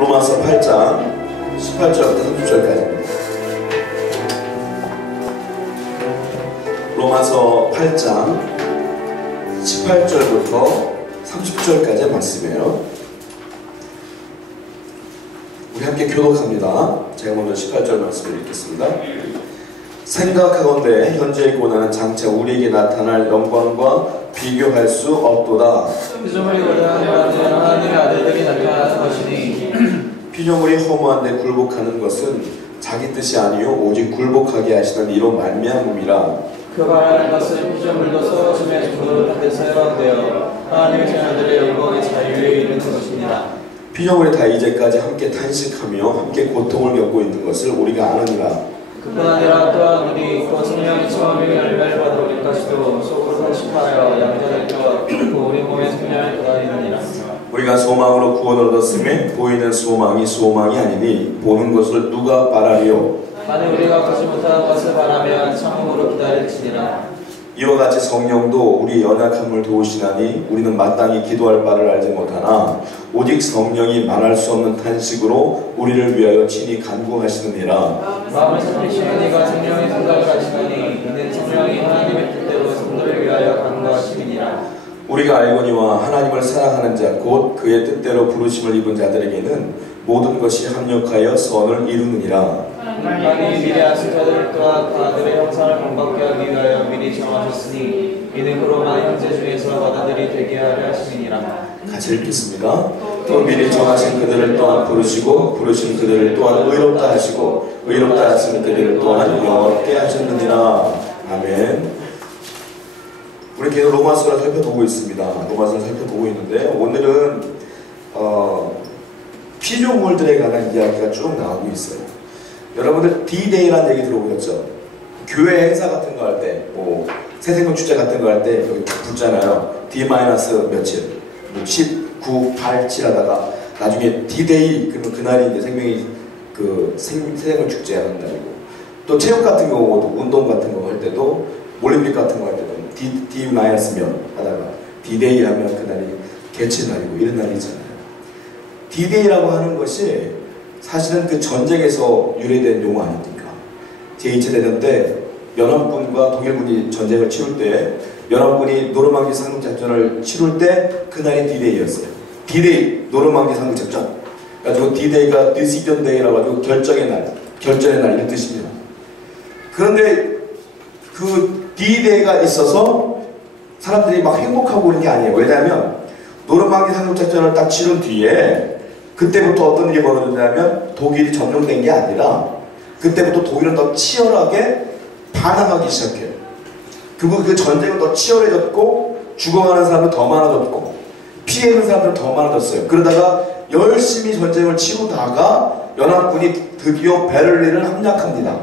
로마서 8장 18절부터 30절까지입니다. 로마서 8장 18절부터 30절까지의 말씀이에요. 우리 함께 교독합니다. 제가 먼저 18절 말씀을 읽겠습니다. 생각하건대 현재의 고난은 장차 우리에게 나타날 영광과 비교할 수 없도다. 피조물이 고난하는 하나님의 아들들이 나타나는 것이니 피조물이 허무한데 굴복하는 것은 자기 뜻이 아니요 오직 굴복하게 하시는 이로 말미암음이라. 그 말하는 것은 피조물도 썩어짐에 죽음을 되어 하나님의 자녀들의 영광의 자유에 이르는 것입니다. 피조물이 다 이제까지 함께 탄식하며 함께 고통을 겪고 있는 것을 우리가 아느니라. 그뿐 아니라 또한 우리 곧 성령의 처음에 열매를 받을 우리까지도 속으로 탄식하여 양자될 것 우리 몸의 성령을 도달이느니라. 우리가 소망으로 구원을 얻었음에 보이는 소망이 아니니 보는 것을 누가 바라리요. 만일 우리가 보지 못하는 것을 바라면 참음으로 기다릴지니라. 이와 같이 성령도 우리 연약함을 도우시나니 우리는 마땅히 기도할 바를 알지 못하나 오직 성령이 말할 수 없는 탄식으로 우리를 위하여 친히 간구하시느니라. 마음을 살피시는 이가 성령의 생각을 하시나니 이는 성령이 하나님의 뜻대로 성도를 위하여 간구하심이니라. 우리가 알거니와 하나님을 사랑하는 자 곧 그의 뜻대로 부르심을 입은 자들에게는 모든 것이 합력하여 선을 이루느니라. 하나님이 미리 아신 자들을 또한 그들의 형상을 본받게 하기 위하여 미리 정하셨으니 이는 그 로마 형제 중에서 받아들이 되게 하려 하심이니라. 같이 읽겠습니다. 또 미리 정하신 그들을 또한 부르시고 부르신 그들을 또한 의롭다 하시고 의롭다 하신 그들을 또한 영원케 하셨느니라. 아멘. 우리 계속 로마서를 살펴보고 있습니다. 로마서를 살펴보고 있는데 오늘은 피조물들에 관한 이야기가 쭉 나오고 있어요. 여러분들 D-Day라는 얘기 들어보셨죠? 교회 행사 같은 거 할 때, 뭐 새생명 축제 같은 거 할 때 여기 붙잖아요. D- 며칠, 19, 8, 7 하다가 나중에 D-Day 그러면 그날이 이제 생명이 새생명 축제 하는 날이고, 또 체육 같은 경우도 운동 같은 거 할 때도 올림픽 같은 거 할 때도 D- 몇 하다가 D-Day 하면 그날이 개최 날이고 이런 날이 있잖아요. D-Day라고 하는 것이 사실은 그 전쟁에서 유래된 용어 아닙니까? 제2차 대전 때 연합군과 독일군이 전쟁을 치룰 때 연합군이 노르망디 상륙작전을 치룰 때 그날이 D-Day였어요. D-Day, 노르망디 상륙작전. 그래가지고 D-Day가 Decision Day라고 하고 결정의 날 이런 뜻입니다. 그런데 그 D-Day가 있어서 사람들이 막 행복하고 그런 게 아니에요. 왜냐하면 노르망디 상륙작전을 딱 치른 뒤에 그때부터 어떤 일이 벌어졌냐면 독일이 점령된 게 아니라 그때부터 독일은 더 치열하게 반항하기 시작해요. 그리고 그 전쟁은 더 치열해졌고 죽어가는 사람은 더 많아졌고 피해 입은 사람들은 더 많아졌어요. 그러다가 열심히 전쟁을 치르다가 연합군이 드디어 베를린을 함락합니다.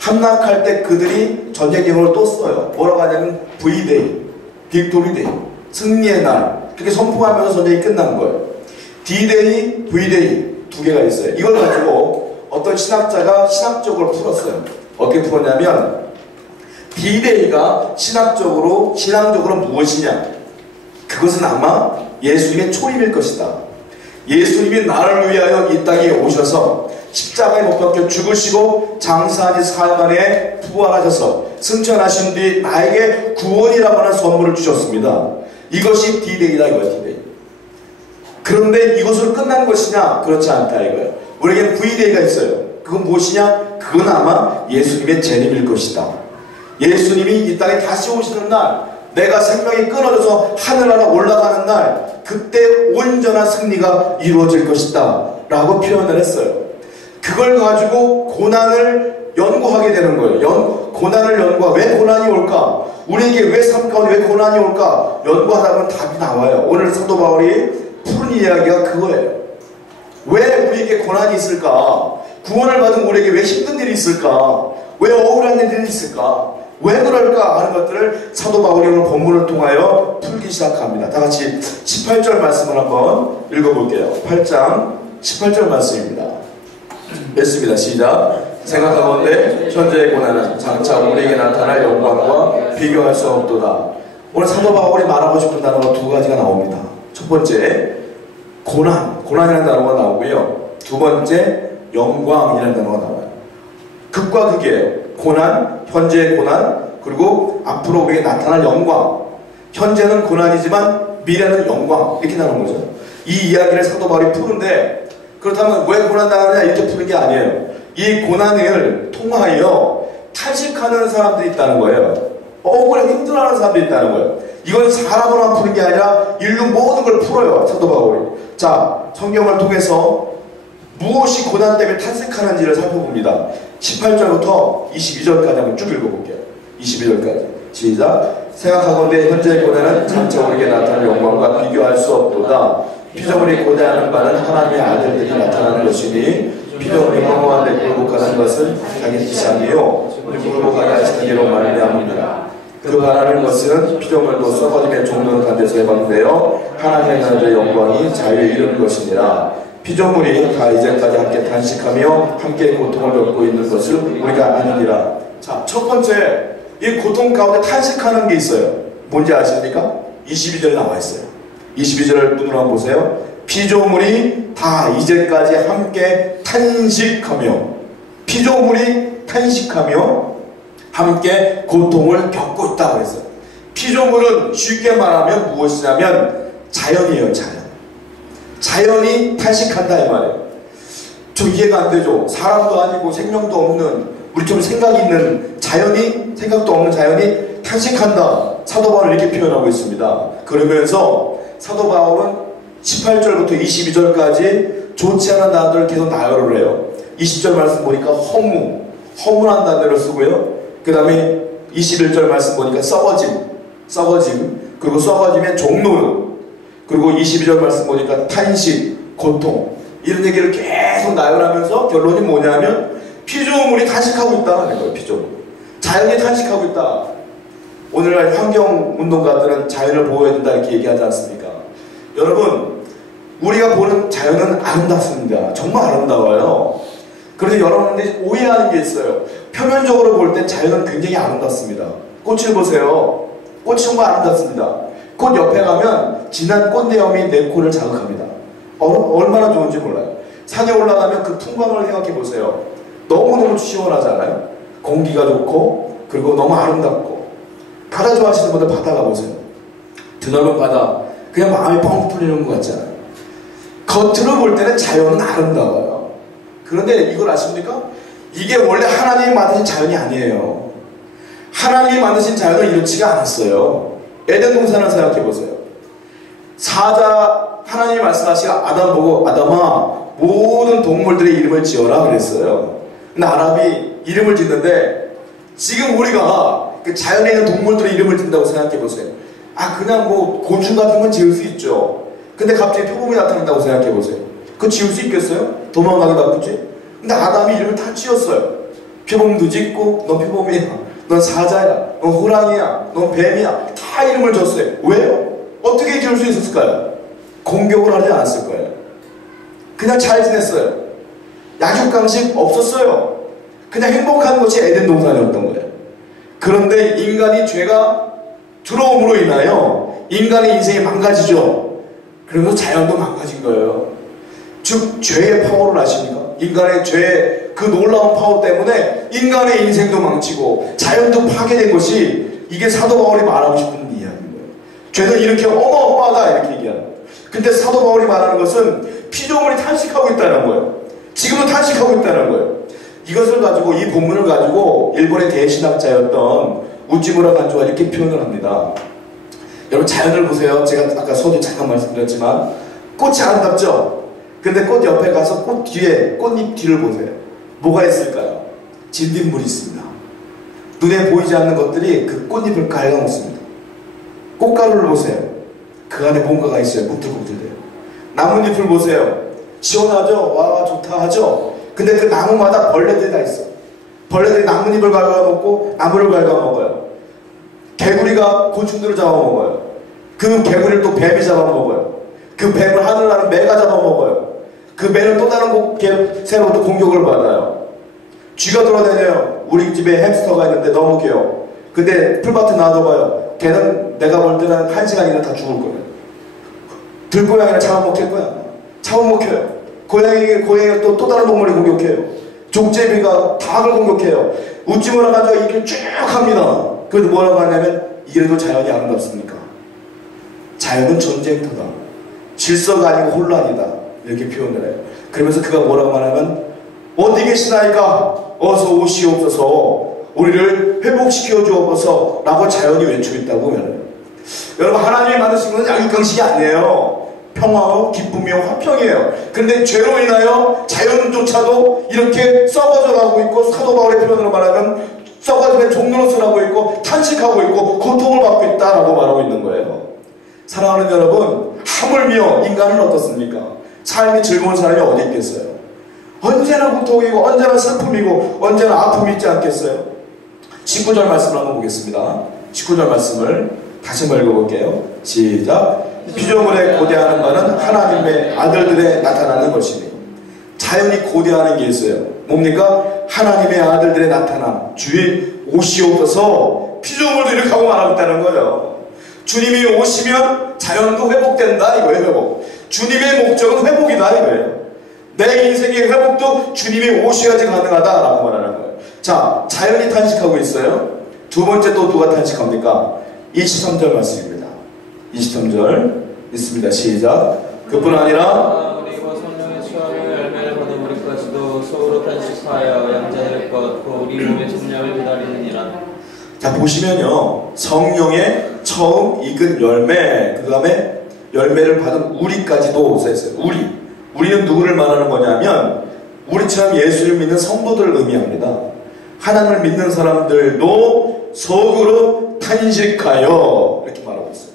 함락할 때 그들이 전쟁 용어를 또 써요. 뭐라고 하냐면 V-Day, 빅토리 데이, 승리의 날. 그렇게 선포하면서 전쟁이 끝난 거예요. D-Day, V-Day 두 개가 있어요. 이걸 가지고 어떤 신학자가 신학적으로 풀었어요. 어떻게 풀었냐면 D-Day가 신앙적으로 무엇이냐? 그것은 아마 예수님의 초림일 것이다. 예수님이 나를 위하여 이 땅에 오셔서 십자가에 못 박혀 죽으시고 장사한 지 사흘 만에 부활하셔서 승천하신 뒤 나에게 구원이라고 하는 선물을 주셨습니다. 이것이 D-Day다 이거예요. D-Day. 그런데 이것으로 끝난 것이냐? 그렇지 않다 이거예요. 우리에게는 V-Day가 있어요. 그건 무엇이냐? 그건 아마 예수님의 재림일 것이다. 예수님이 이 땅에 다시 오시는 날, 내가 생명이 끊어져서 하늘나라 올라가는 날, 그때 온전한 승리가 이루어질 것이다 라고 표현을 했어요. 그걸 가지고 고난을 연구하게 되는 거예요. 고난을 연구하고 왜 고난이 올까? 우리에게 왜 삶 가운데 왜 고난이 올까? 연구하다 보면 답이 나와요. 오늘 사도 바울이 푸른 이야기가 그거예요. 왜 우리에게 고난이 있을까? 구원을 받은 우리에게 왜 힘든 일이 있을까? 왜 억울한 일이 있을까? 왜 그럴까? 하는 것들을 사도 바울이 오늘 본문을 통하여 풀기 시작합니다. 다 같이 18절 말씀을 한번 읽어볼게요. 8장 18절 말씀입니다. 읽습니다. 시작. 생각하건대 현재의 고난은 장차 우리에게 나타날 영광과 비교할 수 없도다. 오늘 사도 바울이 말하고 싶은 단어가 두 가지가 나옵니다. 첫 번째, 고난이라는 단어가 나오고요. 두 번째, 영광이라는 단어가 나와요. 극과 극이에요. 고난, 현재의 고난, 그리고 앞으로 우리에게 나타날 영광. 현재는 고난이지만 미래는 영광. 이렇게 나오는 거죠. 이 이야기를 사도 바울이 푸는데, 그렇다면 왜 고난당하느냐 이렇게 푸는 게 아니에요. 이 고난을 통하여 탄식하는 사람들이 있다는 거예요. 억울해 힘들어하는 사람들이 있다는 거예요. 이건 사람으로만 푸는 게 아니라 인류 모든 걸 풀어요, 사도 바울이. 자, 성경을 통해서 무엇이 고난 때문에 탄식하는지를 살펴봅니다. 18절부터 22절까지 한번 쭉 읽어볼게요. 22절까지 시작. 생각하건대 현재의 고난은 장차 우리에게 나타날 영광과 비교할 수 없도다. 피조물이 고대하는 바는 하나님의 아들들이 나타나는 것이니 피조물이 허무한데 굴복하는 것은 자기 뜻이 아니요 굴복하게 하시는 이로 말미암습니다. 그 바라는 것은 피조물도 썩어짐의 종로는 가운데서 해방되어 하나님의 나라의 영광이 자유에 이르는 것이니라. 피조물이 다 이제까지 함께 단식하며 함께 고통을 겪고 있는 것을 우리가 아느니라. 자, 첫 번째, 이 고통 가운데 탄식하는 게 있어요. 뭔지 아십니까? 22절에 나와 있어요. 22절을 눈으로 한번 보세요. 피조물이 다 이제까지 함께 탄식하며, 피조물이 탄식하며 함께 고통을 겪고 있다고 그랬어요. 피조물은 쉽게 말하면 무엇이냐면 자연이에요, 자연. 자연이 탄식한다 이 말이에요. 좀 이해가 안 되죠? 사람도 아니고 생명도 없는, 우리처럼 생각이 있는 자연이, 생각도 없는 자연이 탄식한다. 사도 바울은 이렇게 표현하고 있습니다. 그러면서 사도 바울은 18절부터 22절까지 좋지 않은 단어들을 계속 나열을 해요. 20절 말씀 보니까 허무한 단어를 쓰고요. 그 다음에 21절 말씀 보니까 썩어짐, 그리고 썩어짐의 종로는, 그리고 22절 말씀 보니까 탄식, 고통, 이런 얘기를 계속 나열하면서 결론이 뭐냐면 피조물이 탄식하고 있다는 거예요. 피조물, 자연이 탄식하고 있다. 오늘날 환경운동가들은 자연을 보호해야 된다 이렇게 얘기하지 않습니까? 여러분, 우리가 보는 자연은 아름답습니다. 정말 아름다워요. 그런데 여러분들이 오해하는 게 있어요. 표면적으로 볼 때 자연은 굉장히 아름답습니다. 꽃을 보세요. 꽃이 정말 아름답습니다. 꽃 옆에 가면 진한 꽃내음이 내 코를 자극합니다. 얼마나 좋은지 몰라요. 산에 올라가면 그 풍광을 생각해 보세요. 너무너무 시원하잖아요. 공기가 좋고, 그리고 너무 아름답고. 바다 좋아하시는 분들 바다 가보세요. 드넓은 바다, 그냥 마음이 뻥 뚫리는 것 같잖아요. 겉으로 볼 때는 자연은 아름다워요. 그런데 이걸 아십니까? 이게 원래 하나님이 만드신 자연이 아니에요. 하나님이 만드신 자연은 이렇지가 않았어요. 에덴 동산을 생각해 보세요. 하나님이 말씀하시고 아담 보고, 아담아 모든 동물들의 이름을 지어라 그랬어요. 근데 아람이 이름을 짓는데, 지금 우리가 그 자연에 있는 동물들의 이름을 짓는다고 생각해 보세요. 그냥 뭐 곤충 같은 건 지을 수 있죠. 근데 갑자기 표범이 나타난다고 생각해 보세요. 그거 지을 수 있겠어요? 도망가기 바쁘지? 근데 아담이 이름을 다 지었어요. 표범도 짓고, 넌 표범이야, 넌 사자야, 넌 호랑이야, 넌 뱀이야, 다 이름을 줬어요. 왜요? 어떻게 지을 수 있었을까요? 공격을 하지 않았을 거예요. 그냥 잘 지냈어요. 약육강식 없었어요. 그냥 행복한 것이 에덴 동산이었던 거예요. 그런데 인간이 죄가 들어옴으로 인하여 인간의 인생이 망가지죠. 그러면서 자연도 망가진 거예요. 즉 죄의 파워를 아십니까? 인간의 죄의 그 놀라운 파워 때문에 인간의 인생도 망치고 자연도 파괴된 것이, 이게 사도 바울이 말하고 싶은 이야기인 거예요. 죄는 이렇게 어마어마하다 이렇게 얘기하는 거예요. 근데 사도 바울이 말하는 것은 피조물이 탄식하고 있다는 거예요. 지금도 탄식하고 있다는 거예요. 이것을 가지고, 이 본문을 가지고 일본의 대신학자였던 우찌무라 간조가 이렇게 표현을 합니다. 여러분, 자연을 보세요. 제가 아까 서두 잠깐 말씀드렸지만 꽃이 아름답죠? 근데 꽃 옆에 가서 꽃 뒤에, 꽃잎 뒤를 보세요. 뭐가 있을까요? 진딧물이 있습니다. 눈에 보이지 않는 것들이 그 꽃잎을 갉아먹습니다. 꽃가루를 보세요. 그 안에 뭔가가 있어요. 꿈틀꿈틀해요. 나뭇잎을 보세요. 시원하죠? 와 좋다 하죠? 근데 그 나무마다 벌레들이 다 있어. 벌레들이 나뭇잎을 갉아먹고 나무를 갉아먹어요. 개구리가 곤충들을 잡아먹어요. 그 개구리를 또 뱀이 잡아먹어요. 그 뱀을 하늘 나는 매가 잡아먹어요. 그 매는 또 다른 새로부터 공격을 받아요. 쥐가 돌아다녀요. 우리 집에 햄스터가 있는데 너무 귀여워. 근데 풀밭에 놔둬봐요. 걔는 내가 볼 때는 1시간이면 다 죽을 거예요. 들고양이를 잡아먹힐 거야. 잡아먹혀요. 고양이가 또 다른 동물을 공격해요. 족제비가 닭을 공격해요. 우찌모라 가지고 이렇게 쭉 합니다. 그래서 뭐라고 하냐면 이래도 자연이 아름답습니까? 자연은 전쟁터다. 질서가 아니고 혼란이다. 이렇게 표현을 해요. 그러면서 그가 뭐라고 말하면 어디 계시나이까 어서 오시옵소서 우리를 회복시켜 주옵소서 라고 자연이 외쳐있다고 해요. 여러분 하나님이 만드신 것은 약육강식이 아니에요. 평화와 기쁨이요 화평이에요. 그런데 죄로 인하여 자연조차도 이렇게 썩어져 가고 있고 사도 바울의 표현으로 말하면 썩어지면 종로스라고 있고 탄식하고 있고 고통을 받고 있다라고 말하고 있는 거예요. 사랑하는 여러분, 하물며 인간은 어떻습니까? 삶이 즐거운 사람이 어디 있겠어요? 언제나 고통이고 언제나 슬픔이고 언제나 아픔이 있지 않겠어요? 19절 말씀을 한번 보겠습니다. 19절 말씀을 다시 한번 읽어볼게요. 시작. 피조물에 고대하는 바는 하나님의 아들들에 나타나는 것이니. 자연이 고대하는 게 있어요. 뭡니까? 하나님의 아들들의 나타남. 주의 오시옵소서 피조물도 이렇게 하고 말하고 있다는 거예요. 주님이 오시면 자연도 회복된다 이거예요. 회복. 주님의 목적은 회복이다 이거예요. 내 인생의 회복도 주님이 오셔야지 가능하다라고 말하는 거예요. 자, 자연이 탄식하고 있어요. 두 번째 또 누가 탄식합니까? 23절 말씀입니다. 23절 있습니다. 시작. 그뿐 아니라 그리고 성령의 취하며 열매를 받은 우리까지도 속으로 탄식하여 양자될 것 그 우리 몸의 성령을 기다리느니라. 자, 보시면요, 성령의 처음 익은 열매, 그 다음에 열매를 받은 우리까지도 써있어요. 우리는 누구를 말하는 거냐면 우리처럼 예수를 믿는 성도들을 의미합니다. 하나님을 믿는 사람들도 속으로 탄식하여 이렇게 말하고 있어요.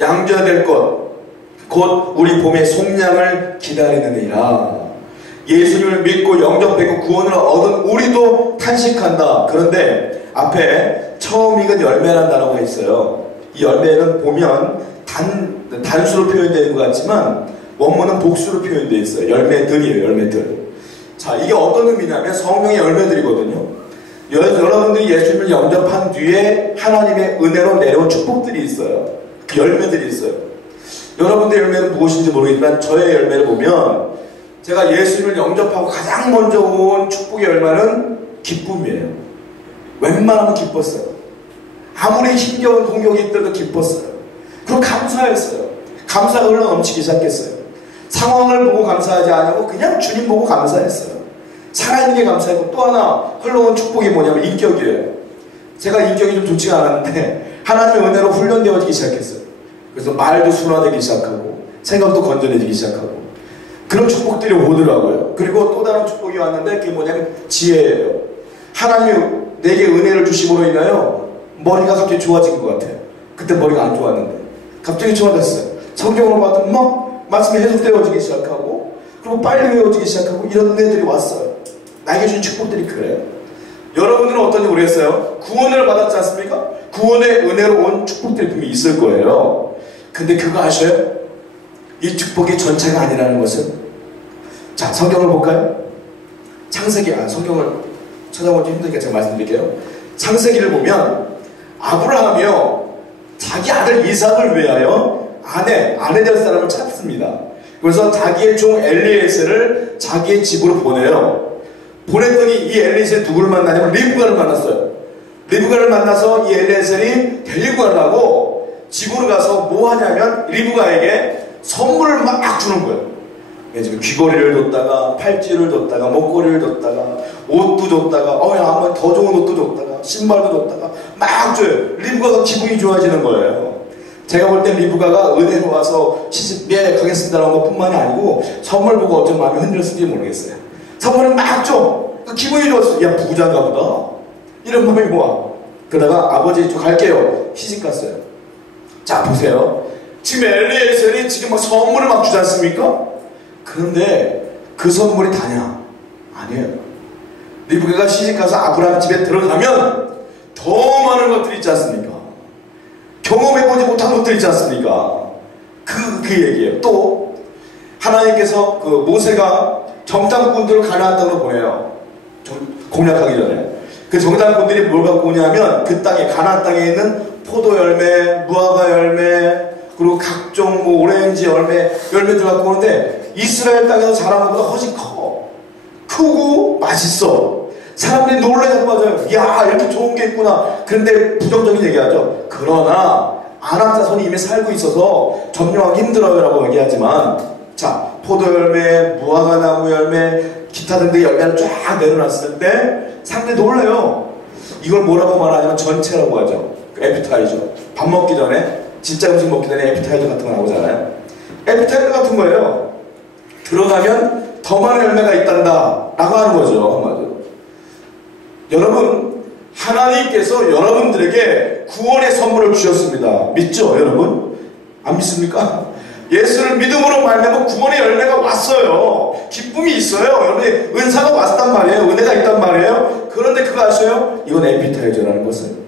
양져야 될 것 곧 우리 봄의 속량을 기다리느니라. 예수님을 믿고 영접되고 구원을 얻은 우리도 탄식한다. 그런데 앞에 처음 익은 열매라는 단어가 있어요. 이 열매는 보면 단수로 표현되는 것 같지만 원문은 복수로 표현되어 있어요. 열매들이에요. 열매들. 자, 이게 어떤 의미냐면 성령의 열매들이거든요. 여러분들이 예수님을 영접한 뒤에 하나님의 은혜로 내려온 축복들이 있어요. 그 열매들이 있어요. 여러분들의 열매는 무엇인지 모르겠지만 저의 열매를 보면 제가 예수님을 영접하고 가장 먼저 온 축복의 열매는 기쁨이에요. 웬만하면 기뻤어요. 아무리 힘겨운 공격이 있더라도 기뻤어요. 그리고 감사했어요. 감사가 흘러 넘치기 시작했어요. 상황을 보고 감사하지 않고 그냥 주님 보고 감사했어요. 살아있는 게 감사했고 또 하나 흘러온 축복이 뭐냐면 인격이에요. 제가 인격이 좀 좋지가 않았는데 하나님의 은혜로 훈련되어지기 시작했어요. 그래서 말도 순화되기 시작하고 생각도 건전해지기 시작하고 그런 축복들이 오더라고요. 그리고 또 다른 축복이 왔는데 그게 뭐냐면 지혜예요. 하나님이 내게 은혜를 주심으로 인하여 머리가 갑자기 좋아진 것 같아요. 그때 머리가 안 좋았는데 갑자기 좋아졌어요. 성경으로 봤더니 막 말씀이 해석되어지기 시작하고 그리고 빨리 외워지기 시작하고 이런 은혜들이 왔어요. 나에게 준 축복들이 그래요. 여러분들은 어떤지 모르겠어요. 구원을 받았지 않습니까? 구원의 은혜로 온 축복들이 분명히 있을 거예요. 근데 그거 아셔요? 이 축복이 전체가 아니라는 것은 자, 성경을 볼까요? 창세기, 성경을 찾아보기 힘드니까 제가 말씀드릴게요. 창세기를 보면 아브라함이요 자기 아들 이삭을 위하여 아내 될 사람을 찾습니다. 그래서 자기의 종 엘리에셀을 자기의 집으로 보내요. 보냈더니 이 엘리에셀이 누구를 만나냐면 리브가를 만났어요. 리브가를 만나서 이 엘리에셀이 데리고 가려고 집으로 가서 뭐 하냐면 리브가에게 선물을 막 주는 거예요. 지금 귀걸이를 줬다가 팔찌를 줬다가 목걸이를 줬다가 옷도 줬다가 한번 더 좋은 옷도 줬다가 신발도 줬다가 막 줘요. 리브가가 기분이 좋아지는 거예요. 제가 볼 땐 리브가가 은혜로 와서 시집 가겠습니다라는 것뿐만이 아니고 선물 보고 어쩜 마음이 흔들었을지 모르겠어요. 선물을 막 줘. 기분이 좋았어. 야, 부자인가 보다. 이런 마음이 모아. 그러다가 아버지 저 갈게요. 시집 갔어요. 자, 보세요. 지금 엘리에셀이 지금 막 선물을 막 주지 않습니까? 그런데 그 선물이 다냐? 아니에요. 리브가가 시집가서 아브라함 집에 들어가면 더 많은 것들이 있지 않습니까? 경험해보지 못한 것들이 있지 않습니까? 그 얘기예요. 또 하나님께서 그 모세가 정탐꾼들을 가나안 땅으로 보내요. 공략하기 전에. 그 정탐꾼들이 뭘 갖고 오냐면 그 땅에 가나안 땅에 있는 포도 열매, 무화과 열매, 그리고 각종 오렌지 열매들 갖고 오는데 이스라엘 땅에서 자란 것보다 훨씬 커. 크고 맛있어. 사람들이 놀라게 맞아요. 야, 이렇게 좋은 게 있구나. 그런데 부정적인 얘기하죠. 그러나 아낙 자손이 이미 살고 있어서 점령하기 힘들어요 라고 얘기하지만, 자, 포도열매, 무화과나무 열매, 기타 등등 열매를 쫙 내려놨을 때 사람들이 놀라요. 이걸 뭐라고 말하냐면 전체라고 하죠. 에피타이저. 밥 먹기 전에, 진짜 음식 먹기 전에 에피타이저 같은 거 나오잖아요. 에피타이저 같은 거예요. 들어가면 더 많은 열매가 있단다 라고 하는 거죠, 한마디로. 여러분, 하나님께서 여러분들에게 구원의 선물을 주셨습니다. 믿죠, 여러분? 안 믿습니까? 예수를 믿음으로 말미암아 구원의 열매가 왔어요. 기쁨이 있어요. 여러분이 은사가 왔단 말이에요. 은혜가 있단 말이에요. 그런데 그거 아셔요? 이건 에피타이저라는 것은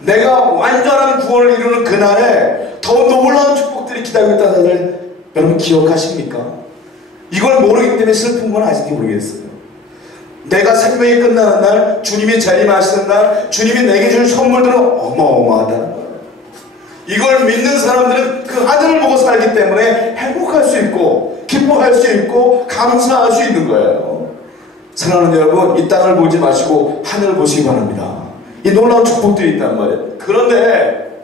내가 완전한 구원을 이루는 그날에 더 놀라운 축복들이 기다리고 있다는 것을 여러분 기억하십니까? 이걸 모르기 때문에 슬픈 건 아직도 모르겠어요. 내가 생명이 끝나는 날, 주님이 재림하시는 날, 주님이 내게 줄 선물들은 어마어마하다는 거예요. 이걸 믿는 사람들은 그 아들을 보고 살기 때문에 행복할 수 있고 기뻐할 수 있고 감사할 수 있는 거예요. 사랑하는 여러분, 이 땅을 보지 마시고 하늘을 보시기 바랍니다. 이 놀라운 축복들이 있단 말이에요. 그런데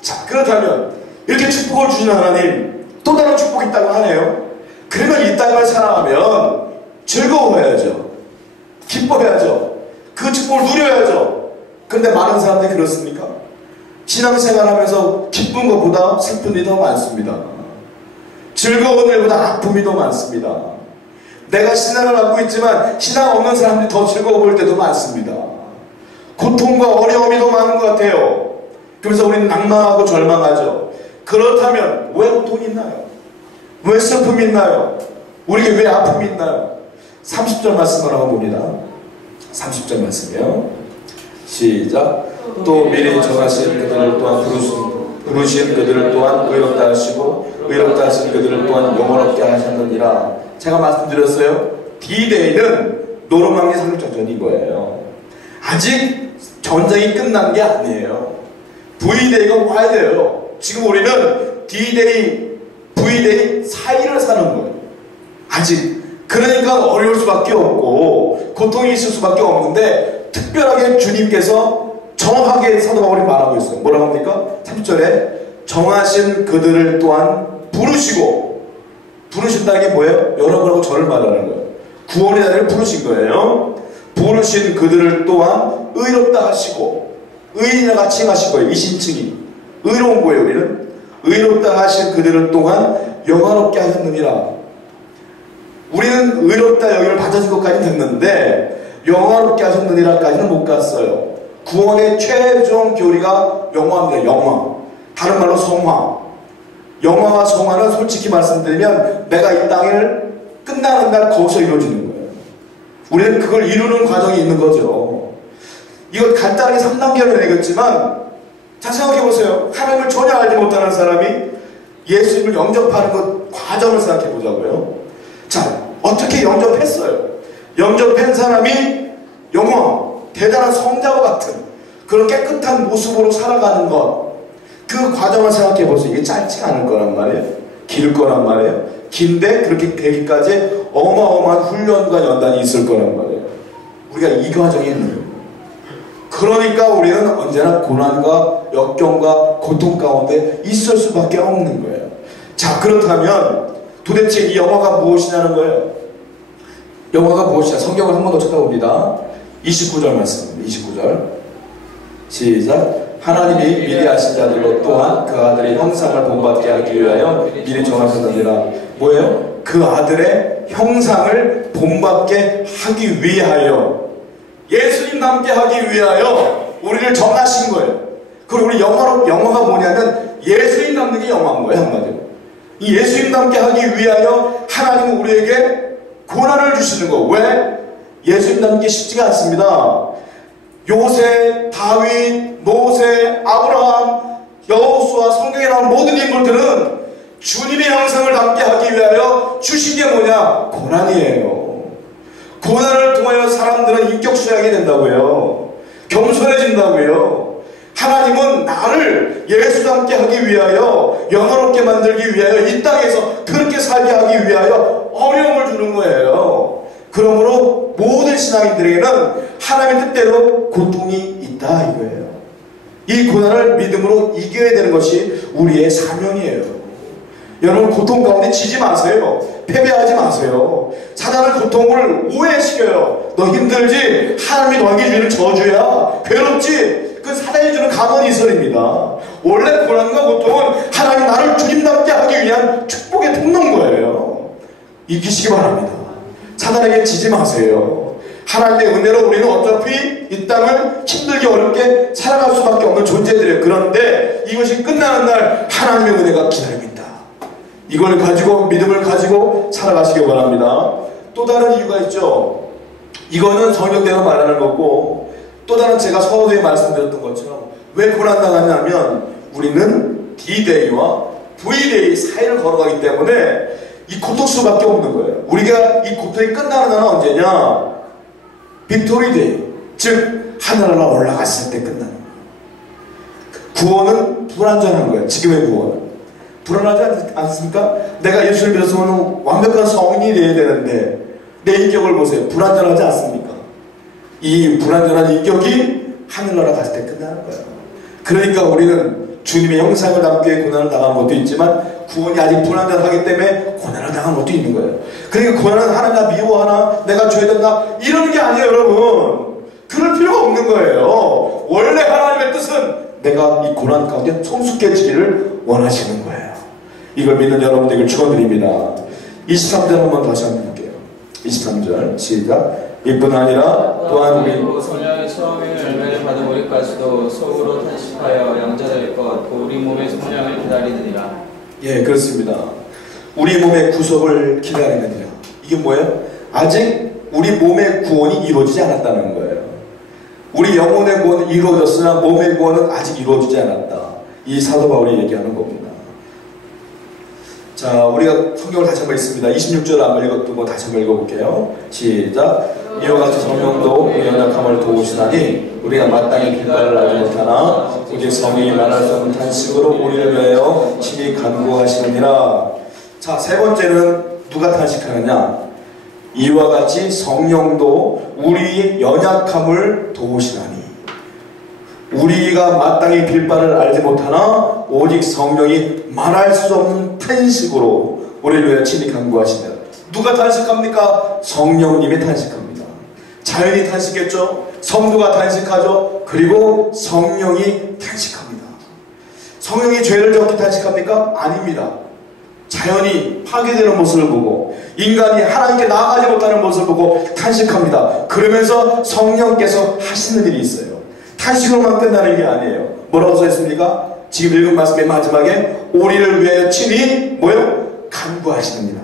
자, 그렇다면 이렇게 축복을 주시는 하나님, 또 다른 축복이 있다고 하네요. 그러면 이 땅을 살아가면 즐거워해야죠. 기뻐해야죠. 그 축복을 누려야죠. 그런데 많은 사람들이 그렇습니까? 신앙생활하면서 기쁜 것보다 슬픔이 더 많습니다. 즐거운 일보다 아픔이 더 많습니다. 내가 신앙을 갖고 있지만 신앙 없는 사람들이 더 즐거워 보일 때도 많습니다. 고통과 어려움이 더 많은 것 같아요. 그래서 우리는 낭만하고 절망하죠. 그렇다면 왜 고통이 있나요? 왜 슬픔이 있나요? 우리에게 왜 아픔이 있나요? 30절 말씀을 한번 봅니다. 30절 말씀이요. 시작. 또 미리 정하신 그들을 또한 부르신 그들을 또한 의롭다 하시고 의롭다 하신 그들을 또한 영원롭게 하셨느니라. 제가 말씀드렸어요. D-Day는 노르망디 상륙작전인 거예요. 아직 전쟁이 끝난 게 아니에요. V-Day가 와야 돼요. 지금 우리는 D-Day, V-Day 사이를 사는 거예요. 아직. 그러니까 어려울 수밖에 없고 고통이 있을 수밖에 없는데, 특별하게 주님께서 정확하게 사도 바울이 말하고 있어요. 뭐라고 합니까? 30절에 정하신 그들을 또한 부르신다는 게 뭐예요? 여러분하고 저를 말하는 거예요. 구원의 자리를 부르신 거예요. 부르신 그들을 또한 의롭다 하시고, 의인이라 칭하신 거예요. 이신칭이 의로운 거예요. 우리는 의롭다 하신 그들을 또한 영화롭게 하셨느니라. 우리는 의롭다 여기를 받아준 것까지 됐는데 영화롭게 하셨느니라까지는 못 갔어요. 구원의 최종 교리가 영화입니다. 영화. 다른 말로 성화. 영화와 성화는 솔직히 말씀드리면 내가 이 땅을 끝나는 날 거기서 이루어지는 거예요. 우리는 그걸 이루는 과정이 있는 거죠. 이건 간단하게 3단계로 얘기했지만, 자, 생각해보세요. 하나님을 전혀 알지 못하는 사람이 예수님을 영접하는 것 과정을 생각해 보자고요. 자, 어떻게 영접했어요? 영접한 사람이 영화, 대단한 성자와 같은 그런 깨끗한 모습으로 살아가는 것, 그 과정을 생각해 보세요. 이게 짧지 않을 거란 말이에요. 길 거란 말이에요. 긴데 그렇게 되기까지 어마어마한 훈련과 연단이 있을 거란 말이에요. 우리가 이 과정에 있는 거예요. 그러니까 우리는 언제나 고난과 역경과 고통 가운데 있을 수밖에 없는 거예요. 자, 그렇다면 도대체 이 영화가 무엇이냐는 거예요. 영화가 무엇이냐, 성경을 한 번 더 쳐다봅니다. 29절 말씀입니다. 29절 시작. 하나님이 미리 아신 자들로 또한 그 아들의 형상을 본받게 하기 위하여 미리 정하셨느니라. 뭐예요? 그 아들의 형상을 본받게 하기 위하여, 예수님 닮게 하기 위하여 우리를 정하신 거예요. 그리고 우리 영화가 뭐냐면 예수님 닮는 게 영화인 거예요. 한마디로 이 예수님 닮게 하기 위하여 하나님은 우리에게 고난을 주시는 거. 왜? 예수님 닮기 쉽지가 않습니다. 요새, 다윗, 모세, 아브라함, 여호수아, 성경에 나온 모든 인물들은 주님의 형상을 닮게 하기 위하여 주신 게 뭐냐? 고난이에요. 고난을 통하여 사람들은 인격 수양이 된다고요. 겸손해진다고요. 하나님은 나를 예수 닮게 하기 위하여, 영화롭게 만들기 위하여, 이 땅에서 그렇게 살게 하기 위하여 어려움을 주는 거예요. 그러므로 모든 신앙인들에게는 하나님의 뜻대로 고통이 있다 이거예요. 이 고난을 믿음으로 이겨야 되는 것이 우리의 사명이에요. 여러분, 고통 가운데 지지 마세요. 패배하지 마세요. 사단은 고통을 오해시켜요. 너 힘들지? 하나님이 너에게 주는 저주야. 괴롭지? 그 사단이 주는 가만히설입니다. 원래 고난과 고통은 하나님 나를 주님답게 하기 위한 축복의 통로인 거예요. 이기시기 바랍니다. 사단에게 지지 마세요. 하나님의 은혜로 우리는 어차피 이 땅을 힘들게 어렵게 살아갈 수밖에 없는 존재들이에요. 그런데 이것이 끝나는 날 하나님의 은혜가 기다리고 있다. 이걸 가지고, 믿음을 가지고 살아가시기 바랍니다. 또 다른 이유가 있죠. 이거는 성경대로 말하는 거고, 또 다른 제가 서두에 말씀드렸던 것처럼 왜 고난당하냐면 우리는 D-Day와 V-Day 사이를 걸어가기 때문에 이 고통 수밖에 없는 거예요. 우리가 이 고통이 끝나는 날은 언제냐? 빅토리 데이, 즉 하늘나라 올라갔을 때 끝나는 거예요. 구원은 불완전한 거예요. 지금의 구원은 불안하지 않습니까? 내가 예수를 믿었으면 완벽한 성인이 되어야 되는데 내 인격을 보세요. 불완전하지 않습니까? 이 불완전한 인격이 하늘나라 갔을 때 끝나는 거예요. 그러니까 우리는 주님의 형상을 담기 위해 고난을 당한 것도 있지만 구원이 아직 불완전하기 때문에 고난을 당한 것도 있는 거예요. 그러니까 고난은 하나님 나 미워하나? 내가 죄졌나? 이러는 게 아니에요, 여러분. 그럴 필요가 없는 거예요. 원래 하나님의 뜻은 내가 이 고난 가운데 성숙해지기를 원하시는 거예요. 이걸 믿는 여러분들에게 축원드립니다. 23절 한번 다시 한번 볼게요. 23절 시작. 이뿐 아니라 또한 우리 성령의 처음의 열매를 받은 우리까지도 속으로 탄식하여 양자될 것 우리 몸의 성령을 기다리느니라. 예, 그렇습니다. 우리 몸의 구속을 기다리느니라. 이게 뭐예요? 아직 우리 몸의 구원이 이루어지지 않았다는 거예요. 우리 영혼의 구원은 이루어졌으나 몸의 구원은 아직 이루어지지 않았다. 이 사도 바울이 얘기하는 겁니다. 자, 우리가 성경을 다시 한번 읽습니다. 26절 한번 읽었던 거 다시 한번 읽어볼게요. 시작. 이와 같이 성령도 그 연약함을 도우시나니 우리가 마땅히 길바를 알지 못하나 오직 성령이 말할 수 없는 탄식으로 우리를 위하여 친히 간구하시느니라. 자, 세 번째는 누가 탄식하느냐? 이와 같이 성령도 우리의 연약함을 도우시나니 우리가 마땅히 빌바를 알지 못하나 오직 성령이 말할 수 없는 탄식으로 우리를 위하여 친히 간구하시느니라. 누가 탄식합니까? 성령님이 탄식합니다. 자연이 탄식했죠. 성도가 탄식하죠. 그리고 성령이 탄식합니다. 성령이 죄를 졌기 탄식합니까? 아닙니다. 자연이 파괴되는 모습을 보고 인간이 하나님께 나아가지 못하는 모습을 보고 탄식합니다. 그러면서 성령께서 하시는 일이 있어요. 탄식으로만 끝나는 게 아니에요. 뭐라고 써있습니까? 지금 읽은 말씀의 마지막에 우리를 위하여 친히 뭐요? 간구하시느니라.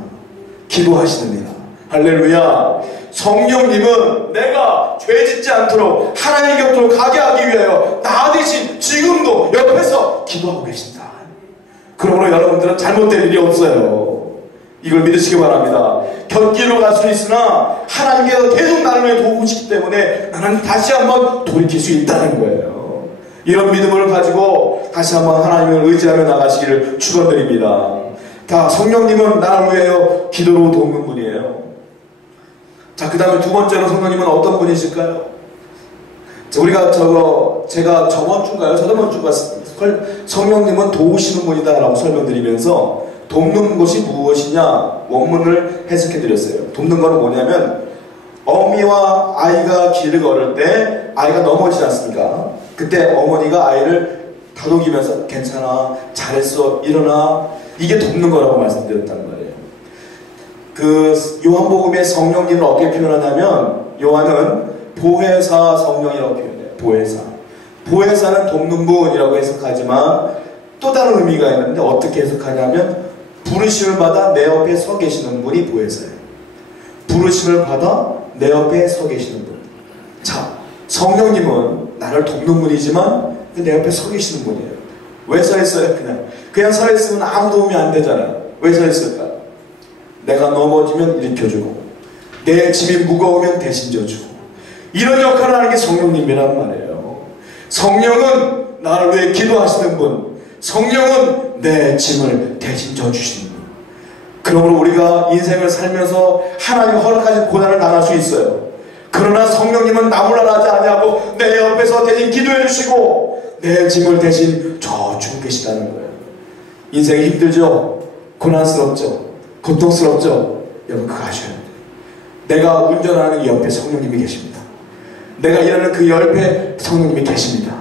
기도하시느니라. 할렐루야. 성령님은 내가 죄짓지 않도록 하나님 곁으로 가게 하기 위하여 나 대신 지금도 옆에서 기도하고 계신다. 그러므로 여러분들은 잘못된 일이 없어요. 이걸 믿으시기 바랍니다. 곁길로 갈 수는 있으나 하나님께서 계속 나를 위해 도우시기 때문에 나는 다시 한번 돌이킬 수 있다는 거예요. 이런 믿음을 가지고 다시 한번 하나님을 의지하며 나가시기를 축원드립니다. 다 성령님은 나를 위하여 기도로 돕는 분이에요. 자, 그 다음에 두 번째로 성령님은 어떤 분이실까요? 우리가 제가 저번 주인가요? 저번 주가 성령님은 도우시는 분이다 라고 설명드리면서 돕는 것이 무엇이냐 원문을 해석해 드렸어요. 돕는 거는 뭐냐면 어미와 아이가 길을 걸을 때 아이가 넘어지지 않습니까? 그때 어머니가 아이를 다독이면서 괜찮아, 잘했어, 일어나, 이게 돕는 거라고 말씀드렸단 말이에요. 그 요한복음의 성령님을 어떻게 표현하냐면 요한은 보혜사 성령이라고 표현해요. 보혜사는 돕는 분이라고 해석하지만 또 다른 의미가 있는데 어떻게 해석하냐면 부르심을 받아 내 옆에 서 계시는 분이 보혜사예요. 부르심을 받아 내 옆에 서 계시는 분. 자, 성령님은 나를 돕는 분이지만 내 옆에 서 계시는 분이에요. 왜 서 있어요? 그냥 서 있으면 아무 도움이 안 되잖아요. 왜 서 있을까? 내가 넘어지면 일으켜주고 내 짐이 무거우면 대신 져주고 이런 역할을 하는 게 성령님이란 말이에요. 성령은 나를 위해 기도하시는 분, 성령은 내 짐을 대신 져주시는 분. 그러므로 우리가 인생을 살면서 하나님 허락하신 고난을 당할 수 있어요. 그러나 성령님은 나 몰라 하지 아니하고 내 옆에서 대신 기도해 주시고 내 짐을 대신 져주고 계시다는 거예요. 인생이 힘들죠? 고난스럽죠? 고통스럽죠? 여러분 그거 아셔야 돼요. 내가 운전하는 이 옆에 성령님이 계십니다. 내가 일하는 그 옆에 성령님이 계십니다.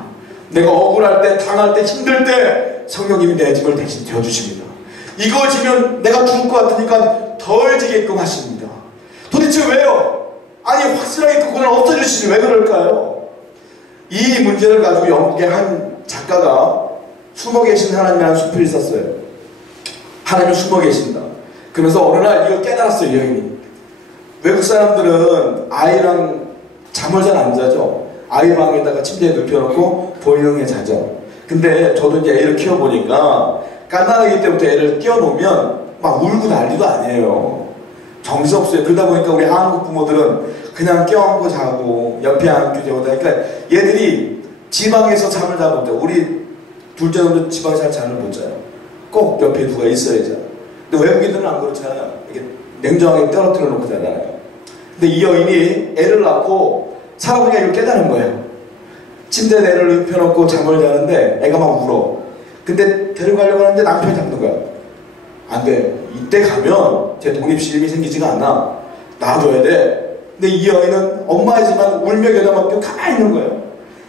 내가 억울할 때, 당할 때, 힘들 때 성령님이 내 짐을 대신 져주십니다. 이거 지면 내가 죽을 것 같으니까 덜 지게끔 하십니다. 도대체 왜요? 아니 확실하게 그 고난을 없애주시니 왜 그럴까요? 이 문제를 가지고 영국의 한 작가가 숨어 계신 하나님이라는 수필을 있었어요. 하나님은 숨어 계신다. 그러면서 어느 날 이걸 깨달았어요. 여인이. 외국 사람들은 아이랑 잠을 잘 안 자죠. 아이 방에다가 침대에 눕혀놓고 본인은 자죠. 근데 저도 이제 애를 키워보니까 갓난아기 때부터 애를 끼워놓으면 막 울고 난리도 아니에요. 정신없어요. 그러다 보니까 우리 한국 부모들은 그냥 껴안고 자고 옆에 안고 자고 그러니까 얘들이 지방에서 잠을 잘 못 자요. 우리 둘째도 지방에서 잘 잠을 못 자요. 꼭 옆에 누가 있어야 자요. 근데 외국인들은 안 그렇잖아요. 이게 냉정하게 떨어뜨려 놓고 자잖아요. 근데 이 여인이 애를 낳고 살아보니까 이걸 깨달은 거예요. 침대에 애를 눕혀놓고 잠을 자는데 애가 막 울어. 근데 데려가려고 하는데 남편이 잡는 거야. 안 돼. 이때 가면 제 독립심이 생기지가 않아. 놔둬야 돼. 근데 이 여인은 엄마이지만 울며 겨자먹고 가만히 있는 거예요.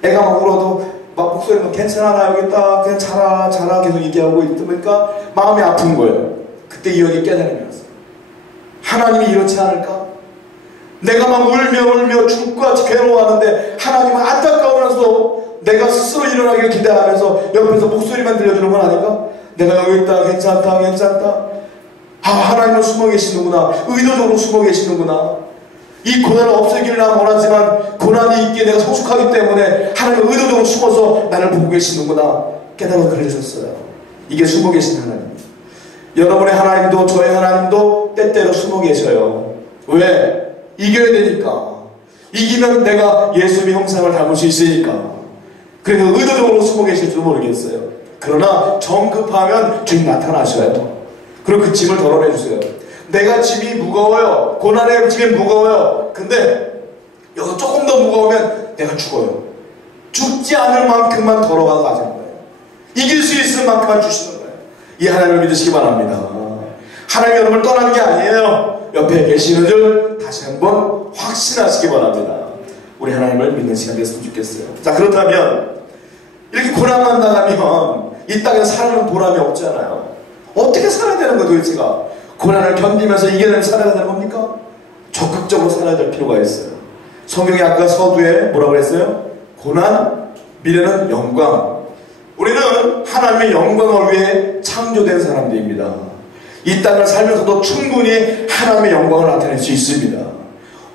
애가 막 울어도 막 목소리가 괜찮아 나 여기 있다 그냥 자라 계속 얘기하고 있으니까 마음이 아픈 거예요. 그때 이 여인이 깨달음이 왔어요. 하나님이 이렇지 않을까? 내가 막 울며 죽을 것 같이 괴로워하는데 하나님은 안타까우면서 내가 스스로 일어나기를 기대하면서 옆에서 목소리만 들려주는 건 아닌가? 내가 여기 있다 괜찮다 하나님은 숨어 계시는구나. 의도적으로 숨어 계시는구나. 이 고난을 없애기를 난 원하지만 고난이 있기에 내가 성숙하기 때문에 하나님은 의도적으로 숨어서 나를 보고 계시는구나 깨달아 그러셨어요. 이게 숨어 계신 하나님. 여러분의 하나님도 저의 하나님도 때때로 숨어 계셔요. 왜? 이겨야 되니까. 이기면 내가 예수님의 형상을 닮을 수 있으니까. 그래서 의도적으로 숨어 계실지도 모르겠어요. 그러나 정급하면 주님 나타나셔요. 그리고 그 짐을 덜어내주세요. 내가 짐이 무거워요. 고난의 짐이 무거워요. 근데 여기서 조금 더 무거우면 내가 죽어요. 죽지 않을 만큼만 덜어가서 가시는 거예요. 이길 수 있을 만큼만 주시는 거예요. 이 하나님을 믿으시기 바랍니다. 하나님이 여러분을 떠나는 게 아니에요. 옆에 계시는 줄 다시 한번 확신하시기 바랍니다. 우리 하나님을 믿는 시간 됐으면 좋겠어요. 자, 그렇다면 이렇게 고난만 당하면 이 땅에 살아는 보람이 없잖아요. 어떻게 살아야 되는 거예요 도대체가? 고난을 견디면서 이겨내며 살아야 되는 겁니까? 적극적으로 살아야 될 필요가 있어요. 성경이 아까 서두에 뭐라고 그랬어요? 고난, 미래는 영광. 우리는 하나님의 영광을 위해 창조된 사람들입니다. 이 땅을 살면서도 충분히 하나님의 영광을 나타낼 수 있습니다.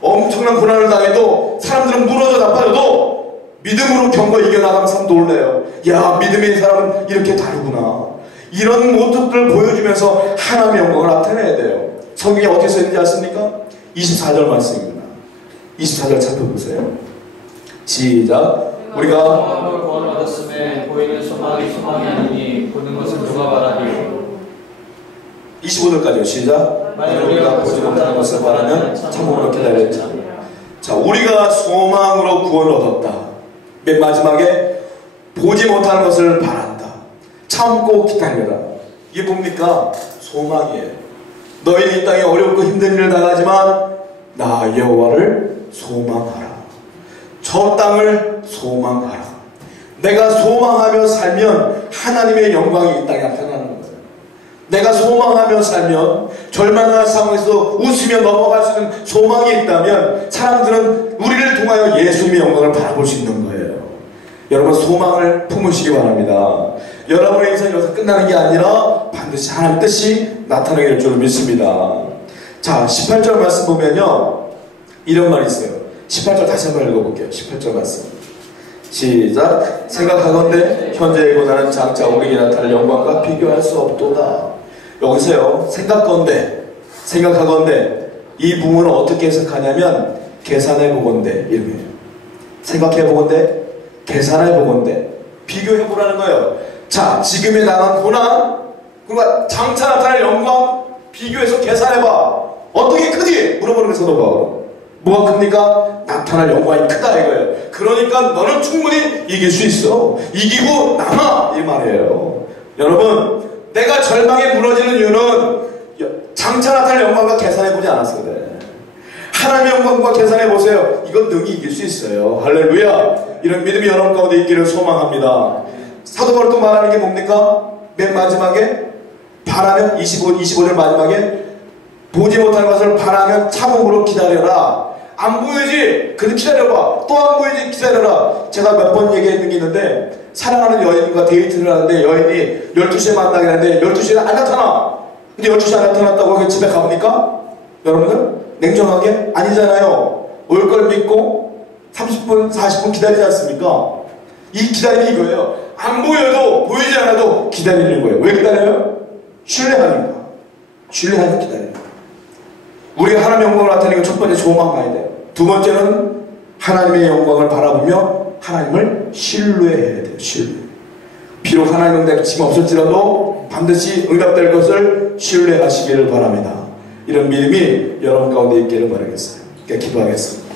엄청난 고난을 당해도 사람들은 무너져 나빠져도 믿음으로 견고 이겨나가면 사람 놀래요. 야, 믿음의 사람은 이렇게 다르구나. 이런 모습들을 보여주면서 하나님의 영광을 나타내야 돼요. 성경에 어떻게 써있는지 아십니까? 24절 말씀입니다. 24절 살펴보세요. 시작. 우리가 구원을 얻었음에 보이는 소망이 아니니 보는 것은 누가 바라리요. 25절까지요. 시작. 만일 우리가 보지 못하는 것을 바라면 참음으로 기다렸자. 자, 우리가 소망으로 구원을 얻었다. 맨 마지막에 보지 못하는 것을 바란다. 참고 기다려라. 이게 뭡니까? 소망이에요. 너희는 이 땅에 어렵고 힘든 일을 당하지만 나 여호와를 소망하라. 저 땅을 소망하라. 내가 소망하며 살면 하나님의 영광이 이 땅에 나타나는 거예요. 내가 소망하며 살면 절망한 상황에서 웃으며 넘어갈 수 있는 소망이 있다면 사람들은 우리를 통하여 예수님의 영광을 바라볼 수 있는 거예요. 여러분 소망을 품으시기 바랍니다. 여러분의 인생이 여기서 끝나는 게 아니라 반드시 하나님 뜻이 나타나게 될 줄 믿습니다. 자, 18절 말씀 보면요 이런 말이 있어요. 18절 다시 한번 읽어볼게요. 18절 말씀 시작. 생각하건대 현재의 고난은 장차 우리에게 나타날 영광과 비교할 수 없도다. 여기서요 생각하건대 이 부분을 어떻게 해석하냐면 계산해보건대 이름이에요. 생각해보건대 계산해보건대 비교해보라는 거예요. 자, 지금에 당한 고난, 그러니까 장차 나타날 영광 비교해서 계산해봐. 어떻게 크니? 물어보는 게 사도 바울. 뭐가 큽니까? 나타날 영광이 크다 이거예요. 그러니까 너는 충분히 이길 수 있어. 이기고 남아 이 말이에요. 여러분, 내가 절망에 무너지는 이유는 장차 나타날 영광과 계산해보지 않았거든. 하나님의 영광과 계산해보세요. 이건 능히 이길 수 있어요. 할렐루야. 이런 믿음이 여러분 가운데 있기를 소망합니다. 사도 바울이 또 말하는 게 뭡니까? 맨 마지막에 바라면 25절 마지막에 보지 못한 것을 바라면 참음으로 기다려라. 안 보이지? 그래도 기다려봐. 또 안 보이지? 기다려라. 제가 몇 번 얘기했는 게 있는데, 사랑하는 여인과 데이트를 하는데 여인이 12시에 만나게 하는데 12시에 안 나타나. 근데 12시에 안 나타났다고 집에 가보니까 여러분들 냉정하게 아니잖아요. 올 걸 믿고 30분 40분 기다리지 않습니까? 이 기다림이 이거예요. 안 보여도 보이지 않아도 기다리는 거예요. 왜 기다려요? 신뢰하니까. 신뢰하니까 기다려요. 우리가 하나님의 영광을 나타내는 첫 번째 조망 가야 돼요. 두 번째는 하나님의 영광을 바라보며 하나님을 신뢰해야 돼요. 신뢰. 비록 하나님의 응답이 지금 없을지라도 반드시 응답될 것을 신뢰하시기를 바랍니다. 이런 믿음이 여러분 가운데 있기를 바라겠어요. 기도하겠습니다.